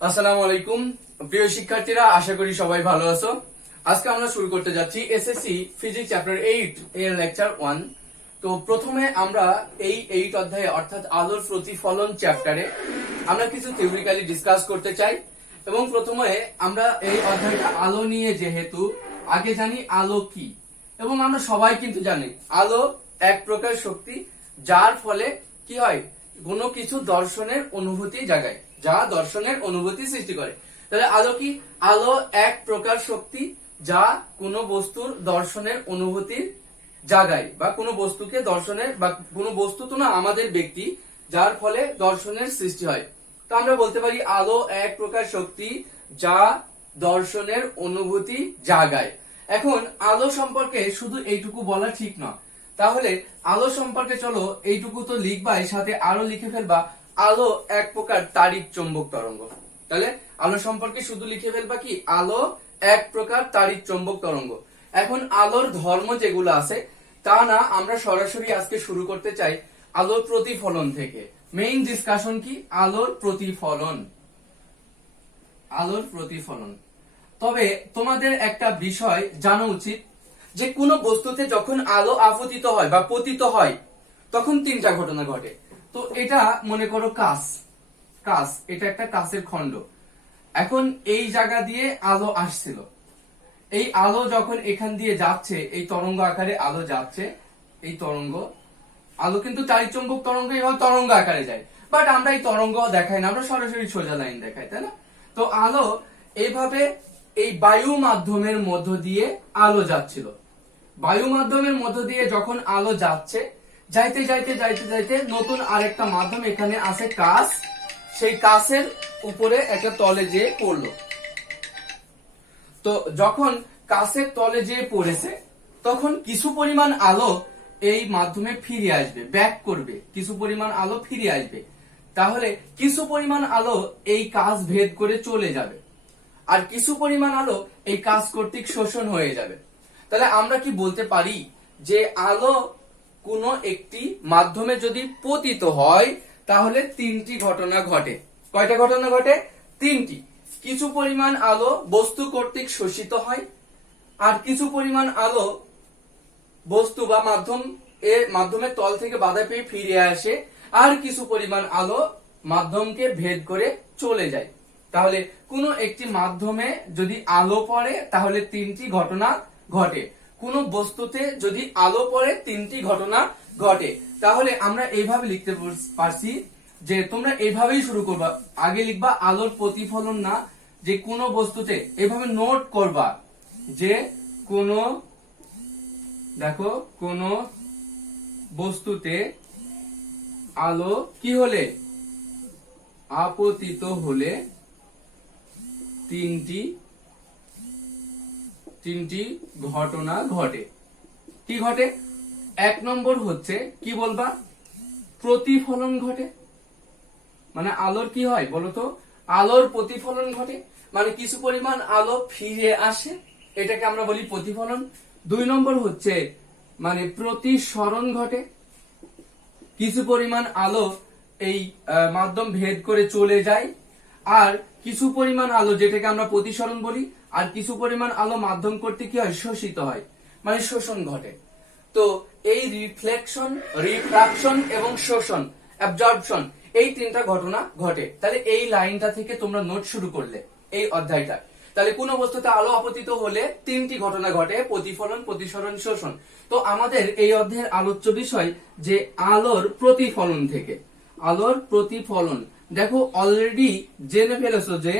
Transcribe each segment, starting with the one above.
আসসালামু আলাইকুম প্রিয় শিক্ষার্থীরা, আশা করি সবাই ভালো আছো। আজকে আমরা শুরু করতে যাচ্ছি এসএসসি ফিজিক্স চ্যাপ্টার 8 এর লেকচার 1। তো প্রথমে আমরা এই 8 অধ্যায়ে অর্থাৎ আলোর প্রতিফলন চ্যাপ্টারে আমরা কিছু থিওরিক্যালি ডিসকাস করতে চাই। এবং প্রথমে আমরা এই অধ্যায়টা আলো নিয়ে, যেহেতু আগে জানি আলো কি, এবং আমরা সবাই কিন্তু জানি আলো এক প্রকার শক্তি, যার ফলে কি হয়, কোনো কিছু দর্শনের অনুভূতি জাগায়, যা দর্শনের অনুভূতি সৃষ্টি করে। তাহলে আলো কি? আলো এক প্রকার শক্তি যা কোনো বস্তুর দর্শনের অনুভূতি জাগায়, বা কোনো বস্তুকে দর্শনের, বা কোনো বস্তু তো না, আমাদের ব্যক্তি, যার ফলে দর্শনের সৃষ্টি হয়। তো আমরা বলতে পারি আলো এক প্রকার শক্তি যা দর্শনের অনুভূতি জাগায়। এখন আলো সম্পর্কে শুধু এইটুকু বলা ঠিক নয়, তাহলে আলো সম্পর্কে চলো এইটুকু তো লিখবাই, সাথে আরো লিখে ফেলবা আলো এক প্রকার তাড়িৎ চৌম্বক তরঙ্গ। তাহলে আলো সম্পর্কে শুধু লিখে ফেলবা কি, আলো এক প্রকার তাড়িৎ চৌম্বক তরঙ্গ। এখন আলোর ধর্ম যেগুলো আছে তা না, আমরা সরাসরি আজকে শুরু করতে চাই আলোর প্রতিফলন থেকে। মেইন ডিসকাশন কি? আলোর প্রতিফলন। আলোর প্রতিফলন। তবে তোমাদের একটা বিষয় জানা উচিত, যে কোনো বস্তুতে যখন আলো আপতিত হয় বা পতিত হয় তখন তিনটা ঘটনা ঘটে। তো এটা মনে করো কাঁচ, এটা একটা কাঁচের খণ্ড। এখন এই জায়গা দিয়ে আলো আসছিল, এই আলো যখন এখান দিয়ে যাচ্ছে, এই তরঙ্গ আকারে আলো যাচ্ছে, এই তরঙ্গ আলো কিন্তু তাড়িৎ চৌম্বক তরঙ্গ এভাবে তরঙ্গ আকারে যায়, বাট আমরা এই তরঙ্গ দেখাই না, আমরা সরাসরি সোজা লাইন দেখাই, তাই না? তো আলো এইভাবে এই বায়ু মাধ্যমের মধ্য দিয়ে আলো যাচ্ছিল। বায়ু মাধ্যমের মধ্য দিয়ে যখন আলো যাচ্ছে, যাইতে যাইতে যাইতে যাইতে নতুন আরেকটা মাধ্যম এখানে আছে কাঁচ, সেই কাঁচের উপরে একটা তলে যেয়ে পড়লো। তো যখন কাঁচের তলে যেয়ে পড়েছে, তখন কিছু পরিমাণ আলো এই মাধ্যমে ফিরে আসবে, ব্যাক করবে, কিছু পরিমাণ আলো ফিরে আসবে। তাহলে কিছু পরিমাণ আলো এই কাঁচ ভেদ করে চলে যাবে, আর কিছু পরিমাণ আলো এই কাঁচ কর্তৃক শোষণ হয়ে যাবে। তাহলে আমরা কি বলতে পারি, যে আলো কোনো একটি মাধ্যমে যদি পতিত হয় তাহলে তিনটি ঘটনা ঘটে। কয়টা ঘটনা ঘটে? তিনটি। কিছু পরিমাণ আলো বস্তু কর্তৃক শোষিত হয়, আর কিছু পরিমাণ আলো বস্তু বা মাধ্যমের তল থেকে বাধা পেয়ে ফিরে আসে, আর কিছু পরিমাণ আলো মাধ্যমকে ভেদ করে চলে যায়। তাহলে কোনো একটি মাধ্যমে যদি আলো পড়ে তাহলে তিনটি ঘটনা ঘটে। কোনো বস্তুতে যদি আলো পড়ে তিনটি ঘটনা ঘটে। তাহলে আমরা এইভাবে লিখতে পারছি, যে তোমরা এইভাবেই শুরু করবা, আগে লিখবা আলোর প্রতিফলন, না যে কোনো বস্তুতে, এইভাবে নোট করবা যে কোনো, দেখো কোন বস্তুতে আলো কি হলে, আপতিত হলে তিনটি ঘটনা ঘটে। কি ঘটে? এক নম্বর হচ্ছে কি বলবা, প্রতিফলন ঘটে। মানে আলোর কি হয় বলতো, আলোর প্রতিফলন ঘটে, মানে কিছু পরিমাণ আলো ফিরে আসে, এটাকে আমরা বলি প্রতিফলন। দুই নম্বর হচ্ছে মানে প্রতিসরণ ঘটে, কিছু পরিমাণ আলো এই মাধ্যম ভেদ করে চলে যায়, আর কিছু পরিমাণ আলো, যেটাকে আমরা প্রতিসরণ বলি, আর কিছু পরিমাণ আলো মাধ্যম করতে কি হয়, শোষিত হয়, মানে শোষণ ঘটে। তো এই রিফ্লেকশন, রিফ্রাকশন এবং শোষণ, অ্যাবজর্পশন, এই তিনটা ঘটনা ঘটে। তাহলে এই লাইনটা থেকে তোমরা নোট শুরু করলে এই অধ্যায়টা। তাহলে কোন বস্তুতে আলো আপতিত হলে তিনটি ঘটনা ঘটে, প্রতিফলন, প্রতিসরণ, শোষণ। তো আমাদের এই অধ্যায়ের আলোচ্য বিষয় যে আলোর প্রতিফলন থেকে। আলোর প্রতিফলন, দেখো অলরেডি জেনে ফেলেছো যে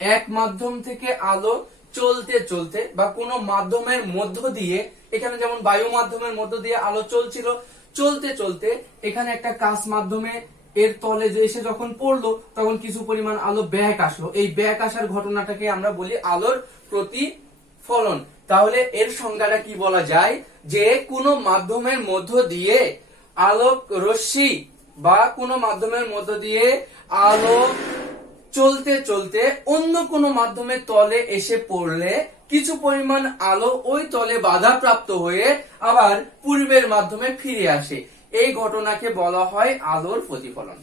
এক মাধ্যম থেকে আলো চলতে চলতে, বা কোনো মাধ্যমের মধ্য দিয়ে, এখানে যেমন বায়ু মাধ্যমের মধ্য দিয়ে আলো চলছিল, চলতে চলতে এখানে একটা কাঁচ মাধ্যমে এর তলে যে এসে যখন পড়লো, তখন কিছু পরিমাণ আলো ব্যাক আসলো। এই ব্যাক আসার ঘটনাটাকে আমরা বলি আলোর প্রতিফলন। তাহলে এর সংজ্ঞাটা কি বলা যায়, যে কোনো মাধ্যমের মধ্য দিয়ে আলোক রশ্মি, বা কোনো মাধ্যমের মধ্য দিয়ে আলো চলতে চলতে অন্য কোনো মাধ্যমের তলে এসে পড়লে কিছু পরিমাণ আলো ওই তলে বাধাপ্রাপ্ত হয়ে আবার পূর্বের মাধ্যমে ফিরে আসে। এই ঘটনাকে বলা হয় আলোর প্রতিফলন।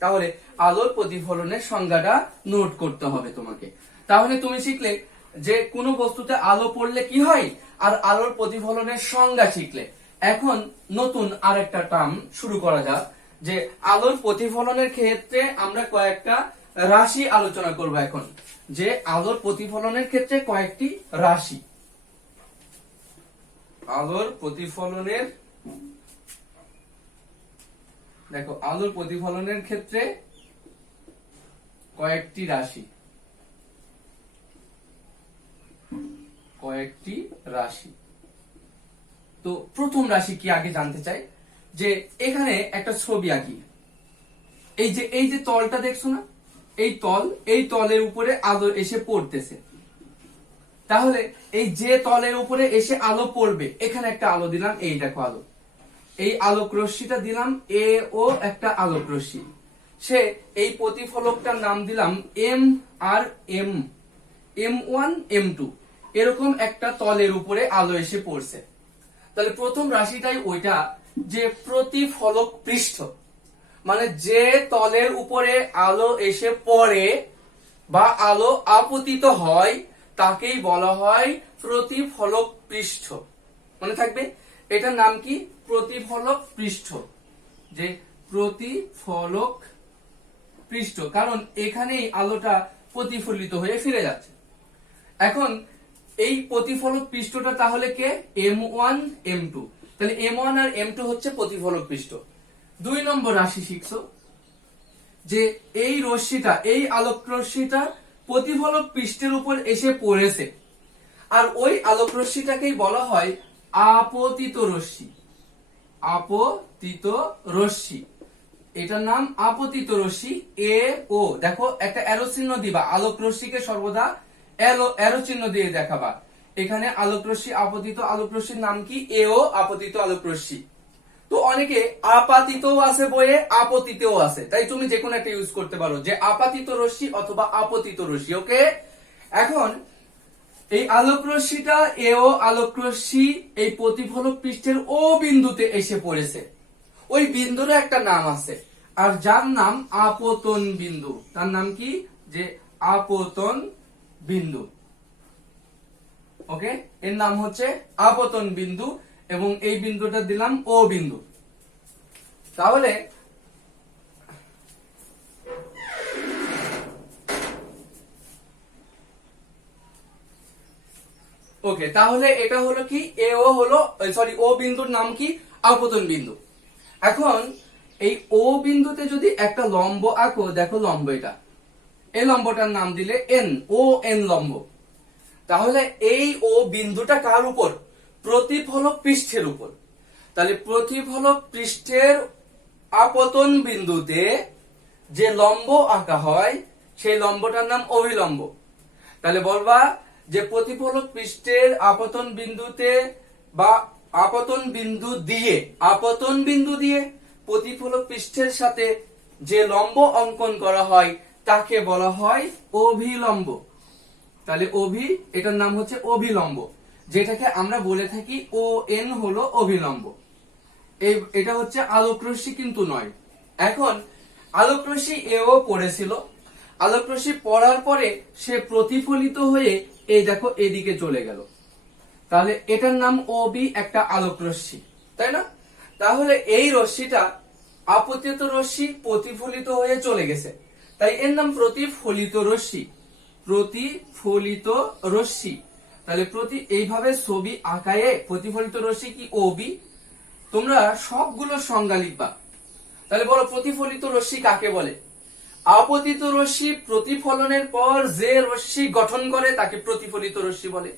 তাহলে আলোর প্রতিফলনের সংজ্ঞাটা নোট করতে হবে তোমাকে। তাহলে তুমি শিখলে যে কোনো বস্তুতে আলো পড়লে কি হয়, আর আলোর প্রতিফলনের সংজ্ঞা শিখলে। এখন নতুন আরেকটা টার্ম শুরু করা যাক, যে আলোর প্রতিফলনের ক্ষেত্রে আমরা কয়েকটা রাশি আলোচনা করব এখন। যে আলোর প্রতিফলনের ক্ষেত্রে কয়েকটি রাশি, আলোর প্রতিফলনের, দেখো আলোর প্রতিফলনের ক্ষেত্রে কয়েকটি রাশি, কয়েকটি রাশি। তো প্রথম রাশি কি আগে জানতে চাই, যে এখানে একটা ছবি আঁকি। এই যে তলটা দেখছো না, এই তলের উপরে আলো এসে পড়তেছে। তাহলে এই যে তলের উপরে এসে আলো পড়বে, এখানে একটা আলো দিলাম, এই দেখো আলো, এই আলোক রশ্মিটা দিলাম এ ও একটা আলোক রশ্মি। সে এই প্রতিফলকটার নাম দিলাম এম আর M1 M2, এরকম একটা তলের উপরে আলো এসে পড়ছে। তাহলে প্রথম রাশিটাই ওইটা, যে প্রতিফলক পৃষ্ঠ, মানে যে তলের উপরে আলো এসে পড়ে বা আলো আপতিত হয় তাকেই বলা হয় প্রতিফলক পৃষ্ঠ। মনে থাকবে, এটার নাম কি? প্রতিফলক পৃষ্ঠ। যে প্রতিফলক পৃষ্ঠ, কারণ এখানেই আলোটা প্রতিফলিত হয়ে ফিরে যাচ্ছে। এখন এই প্রতিফলক পৃষ্ঠটা তাহলে কে? M1 M2। তাহলে M1 আর M2 হচ্ছে প্রতিফলক পৃষ্ঠ। 2 নম্বর রাশি শিখছো, যে এই রশ্মিটা, এই আলোক রশ্মিটা প্রতিফলক পৃষ্ঠের উপর এসে পড়েছে, আর ওই আলোক রশ্মিটাকেই বলা হয় আপতিত রশ্মি। আপতিত রশ্মি, এটার নাম আপতিত রশ্মি। এ ও, দেখো একটা অ্যারো চিহ্ন দিবা, আলোক রশ্মিকে সর্বদা অ্যারো চিহ্ন দিয়ে দেখাবা। এখানে আলোক রশ্মি, আপতিত আলোক রশ্মির নাম কি? এও আপতিত আলোক রশ্মি। তো অনেকে আপাতিতও আছে বইয়ে, আপতিতও আছে, তাই তুমি যে কোনো একটা ইউজ করতে পারো, যে আপাতিত রশ্মি অথবা আপতিত রশ্মি। ওকে, এখন এই আলোক রশ্মিটা, এও আলোক রশ্মি এই প্রতিফলক পৃষ্ঠের ও বিন্দুতে এসে পড়েছে। ওই বিন্দুর একটা নাম আছে, আর যার নাম আপতন বিন্দু। তার নাম কি? যে আপতন বিন্দু। ওকে, এর নাম হচ্ছে আপতন বিন্দু, এবং এই বিন্দুটা দিলাম ও বিন্দু। তাহলে ওকে, তাহলে এটা হলো কি? এও হলো, সরি, ও বিন্দুর নাম কি? আপতন বিন্দু। এখন এই ও বিন্দুতে যদি একটা লম্ব আঁকো, দেখো লম্ব এটা, এই লম্বটার নাম দিলে এন, ও এন লম্ব। তাহলে এই ও বিন্দুটা কার উপর? প্রতিফলক পৃষ্ঠের উপর। তাহলে প্রতিফলক পৃষ্ঠের আপতন বিন্দুতে যে লম্ব আঁকা হয়, সেই লম্বটার নাম অভিলম্ব। তাহলে বলবা যে প্রতিফলক পৃষ্ঠের আপতন বিন্দুতে বা আপতন বিন্দু দিয়ে প্রতিফলক পৃষ্ঠের সাথে যে লম্ব অঙ্কন করা হয় তাকে বলা হয় অভিলম্ব। তাহলে এটার নাম হচ্ছে অভিলম্ব, যেটাকে আমরা বলে থাকি ও এন হলো অভিলম্ব। এটা হচ্ছে আলোক রশ্মি কিন্তু নয়। এখন আলোক রশ্মি এও পড়েছিল, আলোক রশ্মি পড়ার পরে সে প্রতিফলিত হয়ে এই দেখো এদিকে চলে গেল। তাহলে এটার নাম ওবি, একটা আলোক রশ্মি, তাই না? তাহলে এই রশ্মিটা আপতিত রশ্মি, প্রতিফলিত হয়ে চলে গেছে, তাই এর নাম প্রতিফলিত রশ্মি। প্রতিফলিত রশ্মি। তাহলে এইভাবে ছবি আঁকায়ে প্রতিফলিত রশ্মি কি? ওবি। তোমরা সবগুলো সংজ্ঞা লিখবা। তাহলে বলো, প্রতিফলিত রশ্মি কাকে বলে? আপতিত রশ্মি প্রতিফলনের পর যে রশ্মি গঠন করে তাকে প্রতিফলিত রশ্মি বলে।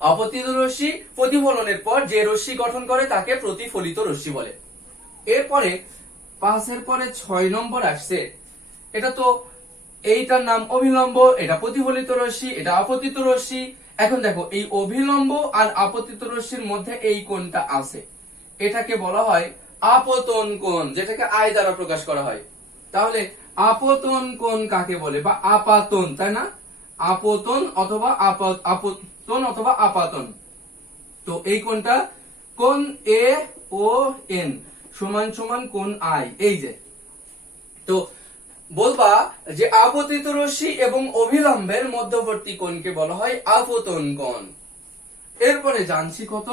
আপতিত রশ্মি প্রতিফলনের পর যে রশ্মি গঠন করে তাকে প্রতিফলিত রশ্মি বলে। এরপরে 5 এর পরে 6 নম্বর আসছে, এটা তো এইটার নাম অভিলম্ব, এটা প্রতিফলিত রশ্মি, এটা আপতিত রশ্মি। এখন দেখো, এই অভিলম্ব আর আপতিত রশ্মির মধ্যে এই কোণটা আছে, এটাকে বলা হয় আপতন কোণ, যেটাকে আই দ্বারা প্রকাশ করা হয়। তাহলে আপতন কোণ কাকে বলে? বা আপাতন, তাই না? আপতন অথবা আপাতন। তো এই কোণটা কোণ এ ও এন সমান সমান কোণ আই। এই যে, তো বলবা যে আপতিত রশ্মি এবং অভিলম্বের মধ্যবর্তী কোণকে বলা হয় আপতন কোণ। এরপরে জানছি কত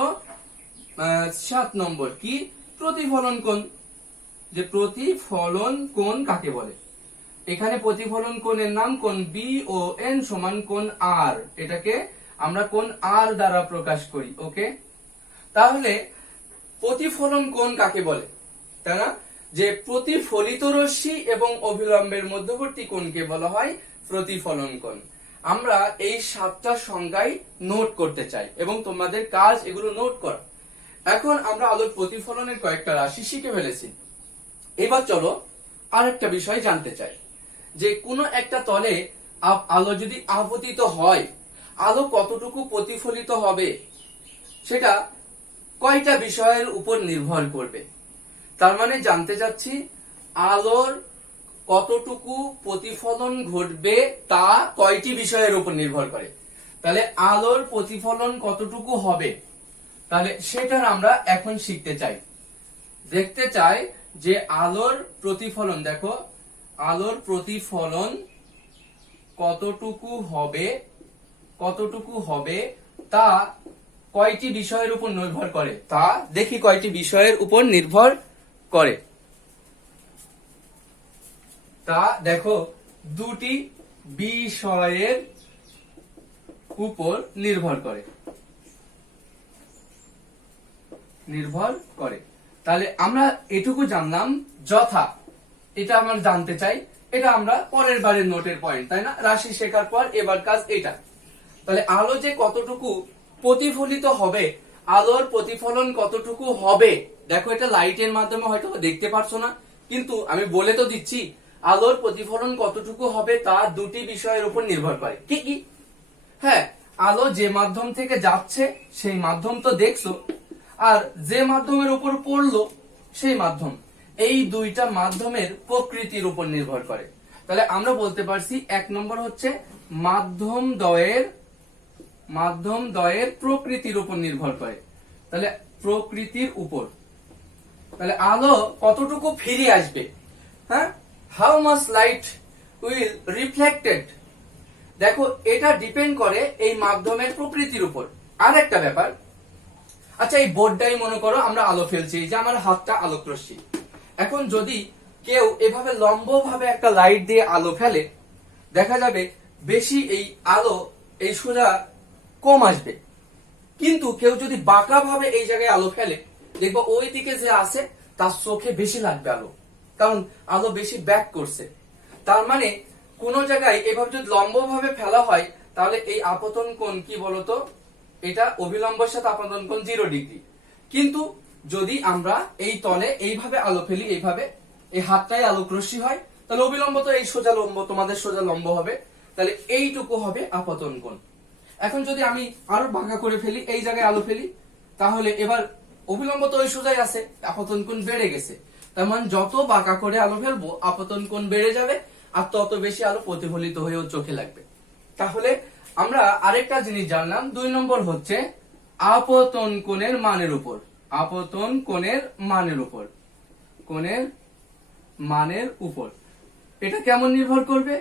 7 নম্বর কি প্রতিফলন কোণ। যে প্রতিফলন কোণ কাকে বলে? এখানে প্রতিফলন কোণের নাম কোণ বি ও এন সমান কোণ আর, এটাকে আমরা কোণ আর দ্বারা প্রকাশ করি। ওকে, তাহলে প্রতিফলন কোণ কাকে বলে? তাই না, যে প্রতিফলিত রশ্মি এবং অভিলম্বের মধ্যবর্তী কোণকে বলা হয় প্রতিফলন কোণ। আমরা এই 7টা সংজ্ঞায় নোট করতে চাই এবং তোমাদের কাজ এগুলো নোট করা। এখন আমরা আলোর প্রতিফলনের কয়েকটা রাশি শিখে ফেলেছি। এবার চলো আরেকটা বিষয় জানতে চাই, যে কোনো একটা তলে আলো যদি আপতিত হয়, আলো কতটুকু প্রতিফলিত হবে সেটা কয়টা বিষয়ের উপর নির্ভর করবে। তার মানে জানতে চাচ্ছি আলোর কতটুকু প্রতিফলন ঘটবে তা কয়টি বিষয়ের উপর নির্ভর করে। তাহলে আলোর প্রতিফলন কতটুকু হবে, তাহলে সেটার আমরা এখন শিখতে চাই, দেখতে চাই যে আলোর প্রতিফলন, দেখো আলোর প্রতিফলন কতটুকু হবে তা কয়টি বিষয়ের উপর নির্ভর করে। তা দেখি কয়টি বিষয়ের উপর নির্ভর করে। তা দেখো দুটি বিষয়ের উপর নির্ভর করে। তাহলে আমরা এটুকু জানলাম, যথা এটা আমরা জানতে চাই, এটা আমরা পরের বারের নোটের পয়েন্ট, তাই না? রাশি শেখার পর এবার কাজ এটা। তাহলে আলো যে কতটুকু প্রতিফলিত হবে, আলোর প্রতিফলন কতটুকু হবে, দেখো এটা লাইটের মাধ্যমে হয়তো দেখতে পারছো না, কিন্তু আমি বলে তো দিচ্ছি আলোর প্রতিফলন কতটুকু হবে তা দুটি বিষয়ের উপর নির্ভর করে। কি কি? হ্যাঁ, আলো যে মাধ্যম থেকে যাচ্ছে সেই মাধ্যম তো দেখছো, আর যে মাধ্যমের উপর পড়লো সেই মাধ্যম, এই দুইটা মাধ্যমের প্রকৃতির উপর নির্ভর করে। তাহলে আমরা বলতে পারছি 1 নম্বর হচ্ছে মাধ্যম দ্বয়ের প্রকৃতির উপর নির্ভর করে। তাহলে প্রকৃতির উপর, তাহলে আলো কতটুকু ফিরে আসবে, হ্যাঁ, how much light will reflected, দেখো এটা ডিপেন্ড করে এই মাধ্যমের প্রকৃতির উপর। আর একটা ব্যাপার, আচ্ছা এই বোর্ডটাই মনে করো আমরা আলো ফেলছি, যে আমার হাতটা আলোক রশ্মি। এখন যদি কেউ এভাবে লম্বভাবে একটা লাইট দিয়ে আলো ফেলে, দেখা যাবে বেশি এই আলো এই সোজা কম আসবে। কিন্তু কেউ যদি বাঁকা ভাবে এই জায়গায় আলো ফেলে, দেখবো ওই দিকে যে আছে তার চোখে বেশি লাগবে আলো, কারণ আলো বেশি ব্যাক করছে। তার মানে কোন জায়গায় এভাবে যদি লম্বভাবে ফেলা হয়, তাহলে এই আপতন কোণ কি বলতো, এটা অভিলম্বের সাথে আপতন কোণ 0 ডিগ্রি। কিন্তু যদি আমরা এই তলে এইভাবে আলো ফেলি, এইভাবে এই হাতটাই আলোক রশ্মি হয়, তাহলে অভিলম্ব তো এই সোজা লম্ব, তোমাদের সোজা লম্ব হবে, তাহলে এইটুকু হবে আপতন কোণ। এখন যদি আমি আরো বাঁকা করে ফেলি, এই জায়গায় আলো ফেলি, তাহলে এবার অভিলম্ব তো ওই সোজাই আছে, আপতন কোণ বেড়ে গেছে। তার মানে যত বাঁকা করে আলো ফেলবো আপতন কোণ বেড়ে যাবে, আর তত বেশি আলো প্রতিফলিত হয়েও চোখে লাগবে। তাহলে আমরা আরেকটা জিনিস জানলাম, 2 নম্বর হচ্ছে আপতন কোণের মানের উপর। আপতন কোণের মানের উপর এটা কেমন নির্ভর করবে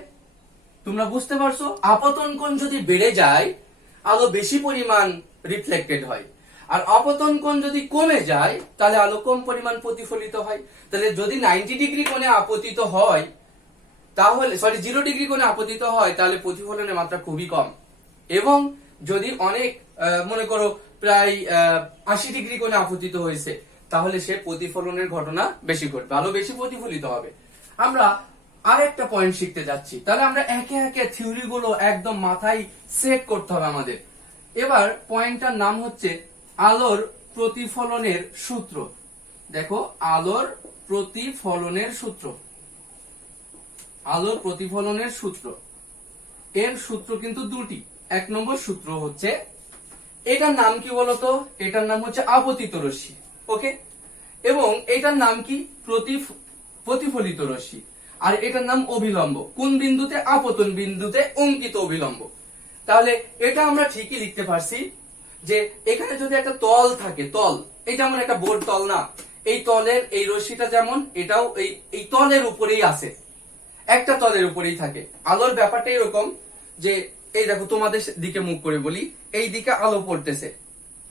তোমরা বুঝতে পারছো? আপতন কোণ যদি বেড়ে যায়, আলো বেশি পরিমাণ রিফ্লেক্টেড হয়, আর আপতন কোণ যদি কমে যায়, তাহলে আলো কম পরিমাণ প্রতিফলিত হয়। তাহলে যদি 90 ডিগ্রি কোণে আপতিত হয়, তাহলে 0 ডিগ্রি কোণে আপতিত হয়, তাহলে প্রতিফলনের মাত্রা খুবই কম। এবং যদি অনেক মনে করো প্রায় 80 ডিগ্রি কোণে আপতিত হয়েছে, তাহলে সে প্রতিফলনের ঘটনা বেশি ঘটবে, আলো বেশি প্রতিফলিত হবে। আমরা আরেকটা পয়েন্ট শিখতে যাচ্ছি, তাহলে আমরা একে একে থিওরি গুলো একদম মাথায় সেট করতে হবে আমাদের। এবার পয়েন্টটার নাম হচ্ছে আলোর প্রতিফলনের সূত্র। দেখো আলোর প্রতিফলনের সূত্র, এর সূত্র কিন্তু দুটি। 1 নম্বর সূত্র হচ্ছে, এটার নাম কি বলতো, এটার নাম হচ্ছে আপতিত রশ্মি। ওকে, এবং এটার নাম কি প্রতিফলিত রশ্মি, আর এটার নাম অভিলম্ব। কোন বিন্দুতে? আপতন বিন্দুতে অঙ্কিত অভিলম্ব। তাহলে এটা আমরা ঠিকই লিখতে পারছি যে এখানে যদি একটা তল থাকে, তল এই যেমন একটা বোর্ড তল না, এই তলের এই রশ্মিটা যেমন এটাও এই তলের উপরেই আছে। একটা তলের উপরেই থাকে। আলোর ব্যাপারটা এরকম যে এই দেখো তোমাদের দিকে মুখ করে বলি, এই দিকে আলো পড়তেছে,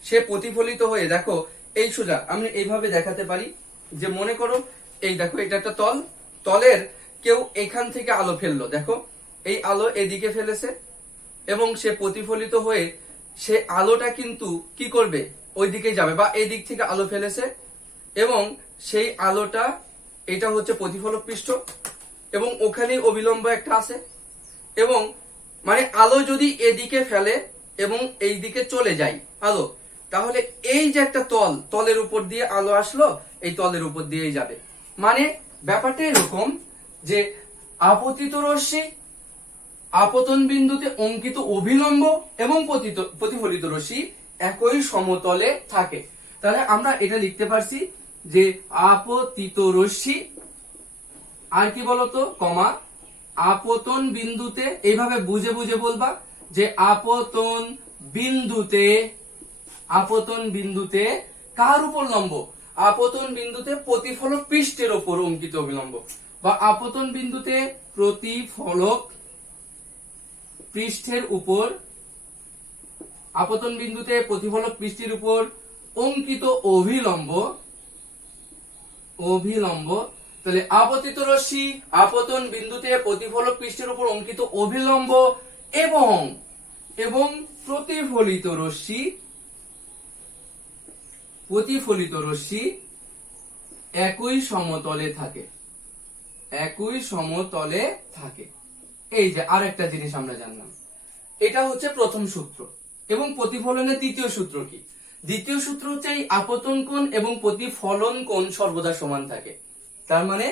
সে প্রতিফলিত হয়ে দেখো এই সোজা আমি এইভাবে দেখাতে পারি যে মনে করো এই দেখো এটা একটা তল, তলের কেউ এখান থেকে আলো ফেললো, দেখো এই আলো এদিকে ফেলেছে এবং সে প্রতিফলিত হয়ে সে আলোটা কিন্তু কি করবে ওই দিকে যাবে, বা এই দিক থেকে আলো ফেলেছে এবং সেই আলোটা এটা হচ্ছে প্রতিফলক পৃষ্ঠ এবং ওখানে অবিলম্ব একটা আছে, এবং মানে আলো যদি এদিকে ফেলে এবং এই দিকে চলে যায় আলো, তাহলে এই যে একটা তল, তলের উপর দিয়ে আলো আসলো, এই তলের উপর দিয়েই যাবে। মানে ব্যাপারটা এরকম যে আপতিত রশ্মি আপতন বিন্দুতে অঙ্কিত অভিলম্ব এবং প্রতিফলিত রশ্মি একই সমতলে থাকে। তাহলে আমরা এটা লিখতে পারছি যে আপতিত রশ্মি আর কি বলতো কমা আপতন বিন্দুতে, এইভাবে বুঝে বুঝে বলবা যে আপতন বিন্দুতে কার উপর লম্ব, আপতন বিন্দুতে প্রতিফলক পৃষ্ঠের উপর অঙ্কিত অভিলম্ব, বা আপতন বিন্দুতে প্রতিফলক পৃষ্ঠের উপর, আপতন বিন্দুতে প্রতিফলক পৃষ্ঠের উপর অঙ্কিত অভিলম্ব। তাহলে আপতিত রশ্মি আপতন বিন্দুতে প্রতিফলক পৃষ্ঠের উপর অঙ্কিত অভিলম্ব এবং প্রতিফলিত রশ্মি একই সমতলে থাকে। এই যে আরেকটা জিনিস আমরা জানলাম, এটা হচ্ছে প্রথম সূত্র। এবং প্রতিফলনের দ্বিতীয় সূত্র কি? দ্বিতীয় সূত্র হচ্ছে এই আপতন কোণ এবং প্রতিফলন কোণ সর্বদা সমান থাকে। তার মানে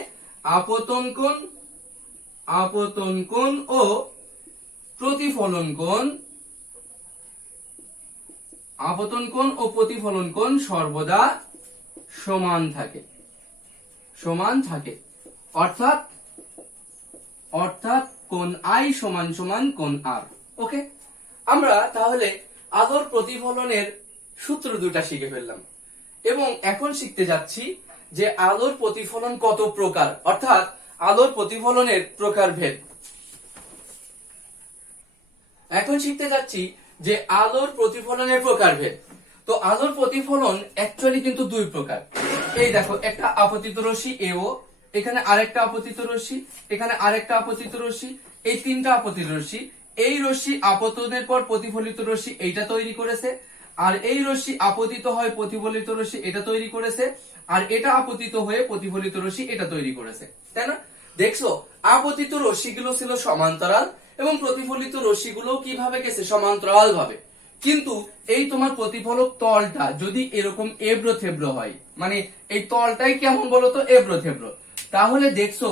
আপতন কোণ ও প্রতিফলন কোণ সর্বদা সমান থাকে। অর্থাৎ কোণ আই সমান সমান কোণ আর। ওকে, আমরা তাহলে আলোর প্রতিফলনের সূত্র দুটা শিখে ফেললাম এবং এখন শিখতে যাচ্ছি যে আলোর প্রতিফলন কত প্রকার, অর্থাৎ আলোর প্রতিফলনের প্রকারভেদ। এখন শিখতে যাচ্ছি যে আলোর প্রতিফলনের প্রকারভেদ। তো আলোর প্রতিফলন অ্যাকচুয়ালি কিন্তু দুই প্রকার। এই দেখো একটা আপতিত রশ্মি এও, এখানে আরেকটা আপতিত রশ্মি, এখানে আরেকটা আপতিত রশ্মি, এই তিনটা আপতিত রশ্মি। এই রশ্মি আপতনের পর প্রতিফলিত রশ্মি এইটা তৈরি করেছে, আর এই রশ্মি আপতিত হয় প্রতিফলিত রশ্মি এটা তৈরি করেছে, আর এটা আপতিত হয়ে প্রতিফলিত রশ্মি এটা তৈরি করেছে, তাই না? দেখছো আপতিত রশ্মিগুলো ছিল সমান্তরাল এবং প্রতিফলিত রশ্মিগুলো কিভাবে গেছে সমান্তরাল ভাবে। কিন্তু এই তোমার প্রতিফলক তলটা যদি এরকম এবড়ো থেবড়ো হয়, মানে এই তলটাই কেমন বলতো এবড়ো থেবড়ো, তাহলে দেখছো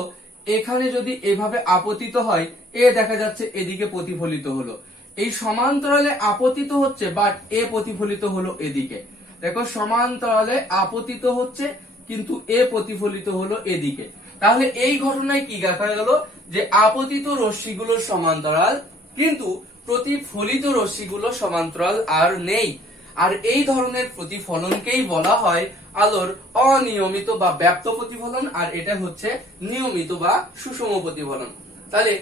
এখানে যদি এভাবে আপতিত হয়, এ দেখা যাচ্ছে এদিকে প্রতিফলিত হলো, এই সমান্তরালে আপতিত হচ্ছে বাট এ প্রতিফলিত হলো এদিকে। দেখো সমান্তরালে আপতিত হচ্ছে কিন্তু এ প্রতিফলিত হলো এদিকে। তাহলে এই ঘটনায় কি দেখা গেল যে আপতিত রশ্মিগুলো সমান্তরাল কিন্তু প্রতিফলিত রশ্মিগুলো সমান্তরাল আর নেই। আর এই ধরনের প্রতিফলনকেই বলা হয় আলোর অনিয়মিত বা ব্যাপ্ত প্রতিফলন, আর এটা হচ্ছে নিয়মিত বা সুষম প্রতিফলন। তাহলে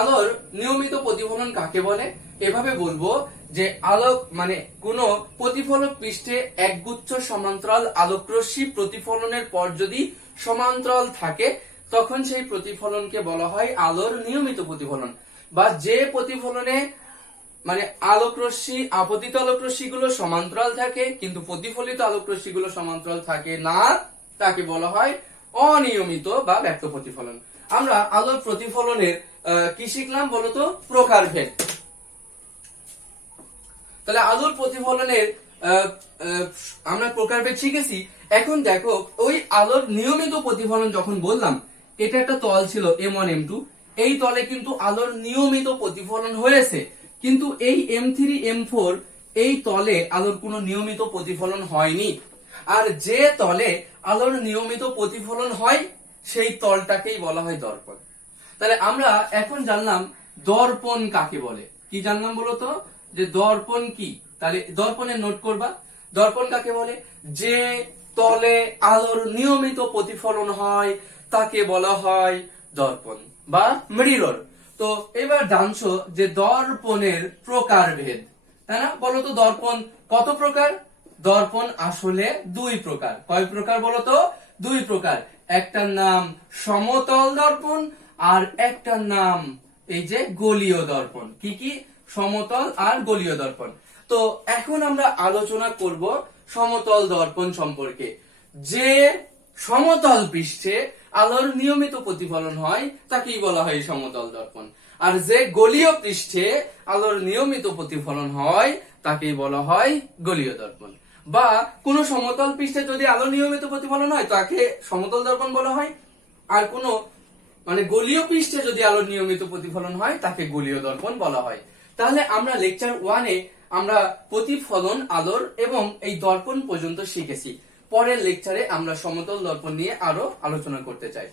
আলোর নিয়মিত প্রতিফলন কাকে বলে? এভাবে বলবো যে আলোক মানে কোন প্রতিফলক পৃষ্ঠে একগুচ্ছ সমান্তরাল আলোকরশ্মি প্রতিফলনের পর যদি সমান্তরাল থাকে তখন সেই প্রতিফলনকে বলা হয় আলোর নিয়মিত প্রতিফলন। বা যে প্রতিফলনে মানে আলোকরশ্মি আপতিত আলোকরশ্মিগুলো সমান্তরাল থাকে কিন্তু প্রতিফলিত আলোকরশ্মিগুলো সমান্তরাল থাকে না, তাকে বলা হয় অনিয়মিত বা ব্যক্ত প্রতিফলন। আমরা আলোর প্রতিফলনের কি শিখলাম বলতো? প্রকারভেদ। তাহলে আলোর প্রতিফলনের আমরা প্রকারভেদ শিখেছি। এখন দেখো ওই আলোর নিয়মিত প্রতিফলন যখন বললাম, এটা একটা তল ছিল M1 M2, এই তলে কিন্তু আলোর নিয়মিত প্রতিফলন হয়েছে, কিন্তু এই M3 M4 এই তলে আলোর কোনো নিয়মিত প্রতিফলন হয়নি। আর যে তলে আলোর নিয়মিত প্রতিফলন হয় সেই তলটাকেই বলা হয় দর্পণ। তাহলে আমরা এখন জানলাম দর্পণ কাকে বলে। কি জানলাম বলতো? যে দর্পণ কি। তাহলে দর্পণের নোট করবা, দর্পণ কাকে বলে? যে তলে আলোর নিয়মিত প্রতিফলন হয় তাকে বলা হয় দর্পণ। বা মিরর। তো এবার জানছো যে দর্পণের প্রকারভেদ, তাই না? বলো তো দর্পণ কত প্রকার? দর্পণ আসলে দুই প্রকার। কয় প্রকার বলো তো? দুই প্রকার। একটার নাম সমতল দর্পণ আর একটার নাম এই যে গলীয় দর্পণ। কি কি? সমতল আর গলীয় দর্পণ। তো এখন আমরা আলোচনা করব সমতল দর্পণ সম্পর্কে। যে সমতল পৃষ্ঠে আলোর নিয়মিত প্রতিফলন হয় তাকেই বলা হয় সমতল দর্পণ, আর যে গলীয় পৃষ্ঠে আলোর নিয়মিত প্রতিফলন হয় তাকেই বলা হয় গলীয় দর্পণ। বা কোন সমতল পৃষ্ঠে যদি আলো নিয়মিত প্রতিফলন হয় তাকে সমতল দর্পণ বলা হয়, আর কোন গলীয় পৃষ্ঠে যদি আলোর নিয়মিত প্রতিফলন হয় তাকে গলীয় দর্পণ বলা হয়। তাহলে আমরা লেকচার 1-এ আমরা প্রতিফলন আলোর এবং এই দর্পণ পর্যন্ত শিখেছি। পরের লেকচারে আমরা সমতল দর্পণ নিয়ে আরো আলোচনা করতে চাই।